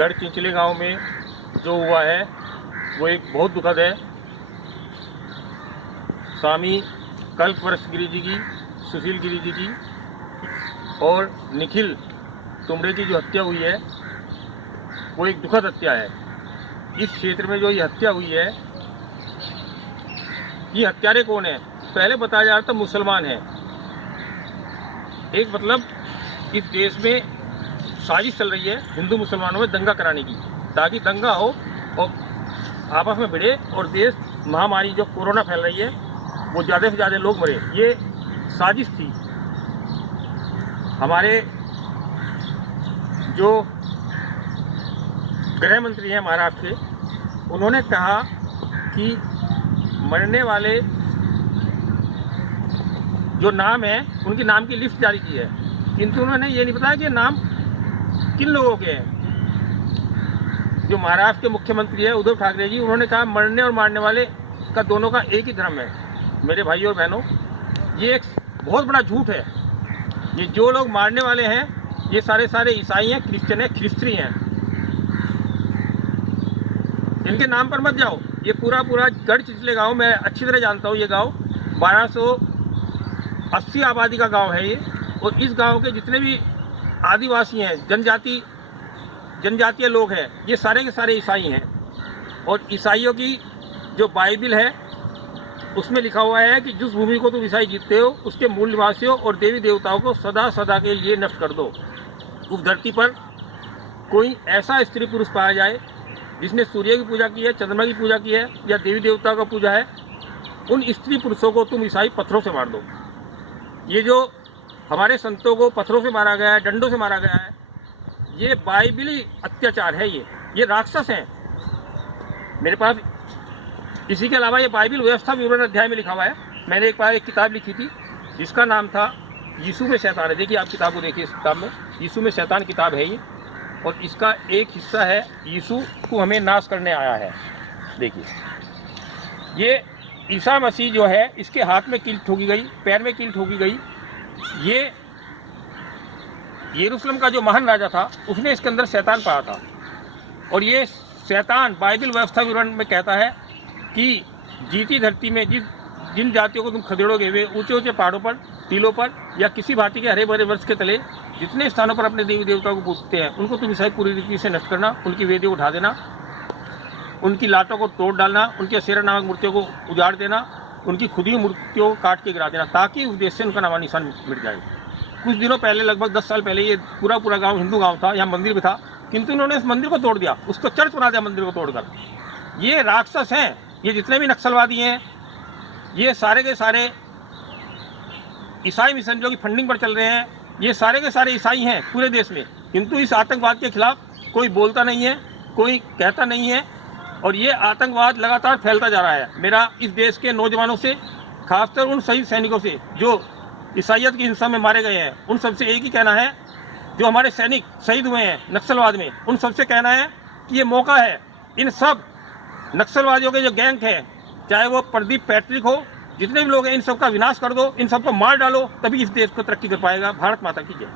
गढ़चिंचले गांव में जो हुआ है वो एक बहुत दुखद है। स्वामी कल्पवृक्ष गिरी जी की, सुशील गिरी जी की और निखिल तुमड़े की जो हत्या हुई है वो एक दुखद हत्या है। इस क्षेत्र में जो ये हत्या हुई है, ये हत्यारे कौन है? पहले बताया जा रहा था मुसलमान हैं। एक मतलब इस देश में साजिश चल रही है हिंदू मुसलमानों में दंगा कराने की, ताकि दंगा हो और आपस में भिड़े और देश महामारी जो कोरोना फैल रही है वो ज़्यादा से ज़्यादा लोग मरे। ये साजिश थी। हमारे जो गृह मंत्री हैं महाराष्ट्र के, उन्होंने कहा कि मरने वाले जो नाम है उनके नाम की लिस्ट जारी की है, किंतु उन्होंने ये नहीं बताया कि नाम किन लोगों के हैं। जो महाराष्ट्र के मुख्यमंत्री है उद्धव ठाकरे जी, उन्होंने कहा मरने और मारने वाले का दोनों का एक ही धर्म है। मेरे भाइयों और बहनों, ये एक बहुत बड़ा झूठ है। ये जो लोग मारने वाले हैं ये सारे ईसाई हैं, क्रिश्चियन हैं, ख्रिस्ती हैं। इनके नाम पर मत जाओ। ये पूरा गढ़चिंचले गांव मैं अच्छी तरह जानता हूँ। ये गांव 1280 आबादी का गांव है ये, और इस गांव के जितने भी आदिवासी हैं, जनजातीय लोग हैं, ये सारे के सारे ईसाई हैं। और ईसाइयों की जो बाइबिल है उसमें लिखा हुआ है कि जिस भूमि को तुम ईसाई जीतते हो उसके मूल निवासियों और देवी देवताओं को सदा सदा के लिए नष्ट कर दो। उस धरती पर कोई ऐसा स्त्री पुरुष पाया जाए जिसने सूर्य की पूजा की है, चंद्रमा की पूजा की है या देवी देवताओं का पूजा है, उन स्त्री पुरुषों को तुम ईसाई पत्थरों से मार दो। ये जो हमारे संतों को पत्थरों से मारा गया है, डंडों से मारा गया है, ये बाइबली अत्याचार है। ये राक्षस हैं। मेरे पास इसी के अलावा ये बाइबल व्यवस्था विवरण अध्याय में लिखा हुआ है। मैंने एक बार एक किताब लिखी थी जिसका नाम था यीशु में शैतान है। देखिए, आप किताब को देखिए, इस किताब में यीशु में शैतान किताब है ये, और इसका एक हिस्सा है यीशु को हमें नाश करने आया है। देखिए, ये ईसा मसीह जो है, इसके हाथ में कील ठोकी गई, पैर में कील ठोकी गई। ये यरूशलेम का जो महान राजा था उसने इसके अंदर शैतान पाया था, और ये शैतान बाइबल व्यवस्था विवरण में कहता है कि जीती धरती में जिन जातियों को तुम खदेड़ोगे वे ऊंचे ऊंचे पहाड़ों पर, टीलों पर या किसी भांति के हरे भरे वृक्ष के तले जितने स्थानों पर अपने देवी देवताओं को पूजते हैं उनको तुम ईसाई पूरी रीति से नष्ट करना, उनकी वेदियों को उठा देना, उनकी लाटों को तोड़ डालना, उनकी अशेरा नामक मूर्तियों को उजाड़ देना, उनकी खुदी मूर्तियों को काट के गिरा देना, ताकि उस देश से उनका नामा निशान मिट जाए। कुछ दिनों पहले, लगभग 10 साल पहले, ये पूरा गाँव हिंदू गाँव था, यहाँ मंदिर भी था, किंतु उन्होंने इस मंदिर को तोड़ दिया, उसको चर्च बना दिया मंदिर को तोड़कर। ये राक्षस हैं। ये जितने भी नक्सलवादी हैं ये सारे के सारे ईसाई मिशन जो कि फंडिंग पर चल रहे हैं, ये सारे के सारे ईसाई हैं पूरे देश में। किंतु इस आतंकवाद के खिलाफ कोई बोलता नहीं है, कोई कहता नहीं है, और ये आतंकवाद लगातार फैलता जा रहा है। मेरा इस देश के नौजवानों से, खासकर उन शहीद सैनिकों से जो ईसाइयत की हिंसा में मारे गए हैं, उन सबसे एक ही कहना है, जो हमारे सैनिक शहीद हुए हैं नक्सलवाद में, उन सबसे कहना है कि ये मौका है, इन सब नक्सलवादियों के जो गैंग है, चाहे वो प्रदीप पैट्रिक हो, जितने भी लोग हैं, इन सबका विनाश कर दो, इन सबको मार डालो, तभी इस देश को तरक्की कर पाएगा। भारत माता की जय।